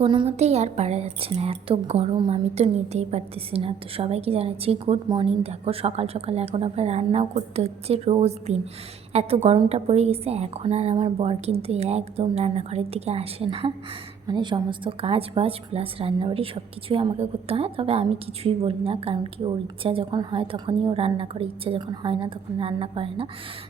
কোনো মতেই আর পারা যাচ্ছে না। এত গরম, আমি তো নিতেই পারতেছি না। তো সবাইকে জানাচ্ছি, গুড মর্নিং। দেখো, সকাল সকাল এখন আবার রান্নাও করতে হচ্ছে রোজ দিন। এত গরমটা পড়ে গেছে, এখন আর আমার বর কিন্তু একদম রান্নাঘরের দিকে আসে না। মানে সমস্ত কাজ বাজ প্লাস রান্নাবাড়ি সব কিছুই আমাকে করতে হয়। তবে আমি কিছুই বলি না কারণ কি ওর ইচ্ছা যখন হয় তখনই ও রান্না করে ইচ্ছা যখন হয় না তখন রান্না করে না।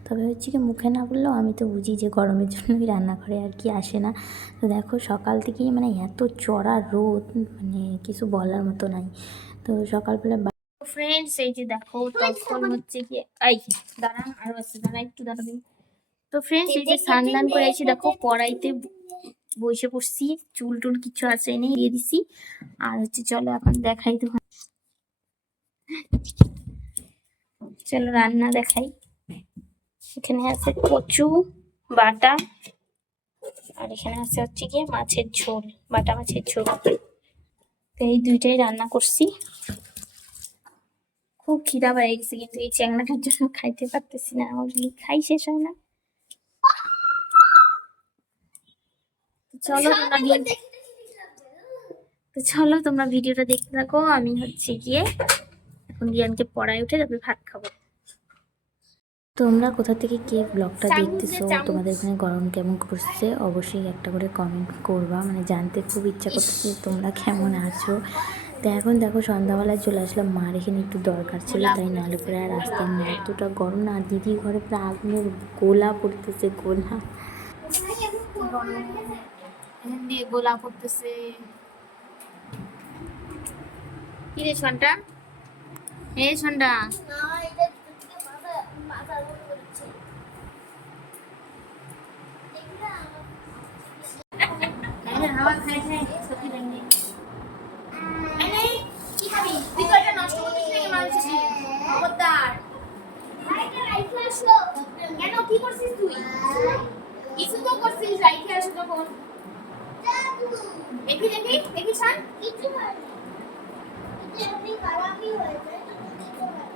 তবে হচ্ছে কি মুখে না বললেও আমি তো বুঝি যে গরমের জন্যই রান্না করে আর কি আসে না। তো দেখো সকাল থেকেই মানে এত চড়া রোদ মানে কিছু বলার মতো নাই। তো সকালবেলা ফ্রেন্ডস এই যে দেখো তখন হচ্ছে কি এই দাঁড়া আরও আছে দাঁড়া একটু দাঁড়াবি তো ফ্রেন্ডস এই যে স্নান করে এসে দেখো পড়াইতে বসে পড়ছি, চুল টুল কিছু আছে নেই দিয়ে দিছি। আর হচ্ছে চলো এখন দেখাই তো চলো রান্না দেখাই। এখানে আছে কচু, বাটা, আর এখানে আছে হচ্ছে গিয়ে মাছের ঝোল, বাটা মাছের ঝোল। এই দুইটাই রান্না করছি। খুব খিদা পেয়ে গেছে কিন্তু এই চ্যাংড়াটার জন্য খাইতে পারতেছি না খাই শেষ হয় না। চলো তোমরা তো চলো তোমরা ভিডিওটা দেখতে থাকো আমি হচ্ছে গিয়ে এখন রিয়ানকে পড়ায় উঠে তারপরে ভাত খাব। তোমরা কোথা থেকে কে ব্লগটা দেখতেছো তোমাদের ওখানে গরম কেমন করছে অবশ্যই একটা করে কমেন্ট করবা মানে জানতে খুব ইচ্ছা করতেছে তোমরা কেমন আছো। তো এখন দেখো সন্ধ্যাবেলায় চলে আসলাম মার এখানে একটু দরকার ছিল তাই নাহলে পরে আর রাস্তায় না এতটা গরম না দিদি ঘরে প্রায় আগুনের গোলা পড়তেছে গোলা। এখান দিয়ে গোলা পড়তেছে কি রে সন্টা? এ সন্টা। কেন? কি করছিস তুই কিছু তো করছিস রাইখে আসো তখন দেখি দেখি দেখি ছান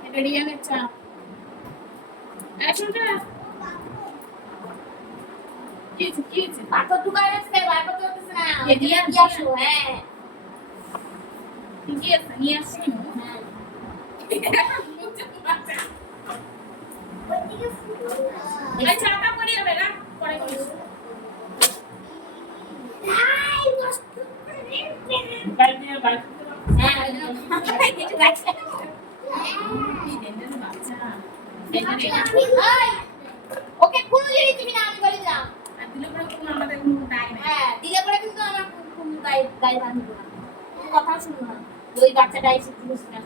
এটা রিয়ানের চা একশোটা কি হয়েছে কি হয়েছে পাথর ঢুকায় রাখছে বার করতে পারতেছে না রিয়ান কি আসো হ্যাঁ ঠিকই আছে নিয়ে আসছি হ্যাঁ এই চাটা পরে হবে না পরে করিস বাইরে নিয়ে বাইরে হ্যাঁ কিছু গাছে ওকে কোনো জিনিস তুমি না আমি বলে দিলাম। হ্যাঁ দিলে পরে কিন্তু আমার কোনো গায়ে গায়ে বাঁধবো না। কথা শুনব না। ওই বাচ্চাটা এসে জিনিস না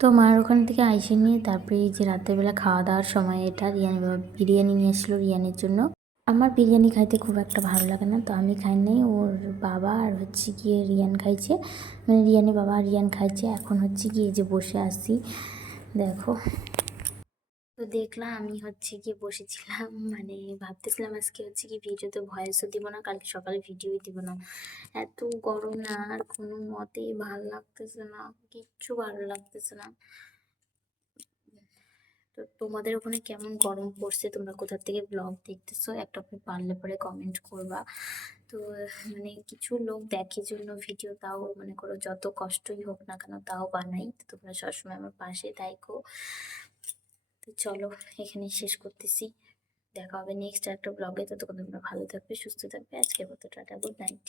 তো মার ওখান থেকে আইসে নিয়ে তারপরে এই যে রাতের বেলা খাওয়া দাওয়ার সময় এটা রিয়ানি বিরিয়ানি নিয়ে এসেছিল রিয়ানের জন্য। আমার বিরিয়ানি খাইতে খুব একটা ভালো লাগে না, তো আমি খাই নাই। ওর বাবা আর হচ্ছে গিয়ে রিয়ান খাইছে। মানে রিয়ানি বাবা আর রিয়ান খাইছে। এখন হচ্ছে গিয়ে যে বসে আসি দেখো। তো দেখলাম আমি হচ্ছে গিয়ে বসেছিলাম। মানে ভাবতেছিলাম আজকে হচ্ছে কি ভিডিওতে ভয়েসও দিব না, কালকে সকালে ভিডিওই দিব না। এত গরম না, আর কোনো মতেই ভালো লাগতেছে না, কিচ্ছু ভালো লাগতেছে না। তো তোমাদের ওখানে কেমন গরম পড়ছে? তোমরা কোথা থেকে ব্লগ দেখতেছো? একটা করে পারলে পরে কমেন্ট করবা। তো মানে কিছু লোক দেখে জন্য ভিডিও তাও মনে করো যত কষ্টই হোক না কেন তাও বানাই। তো তোমরা সবসময় আমার পাশে থাইকো। তো চলো এখানে শেষ করতেছি। দেখা হবে নেক্সট একটা ব্লগে ততক্ষণ তোমরা ভালো থাকবে, সুস্থ থাকবে। আজকের মতো টাটা গুড নাইট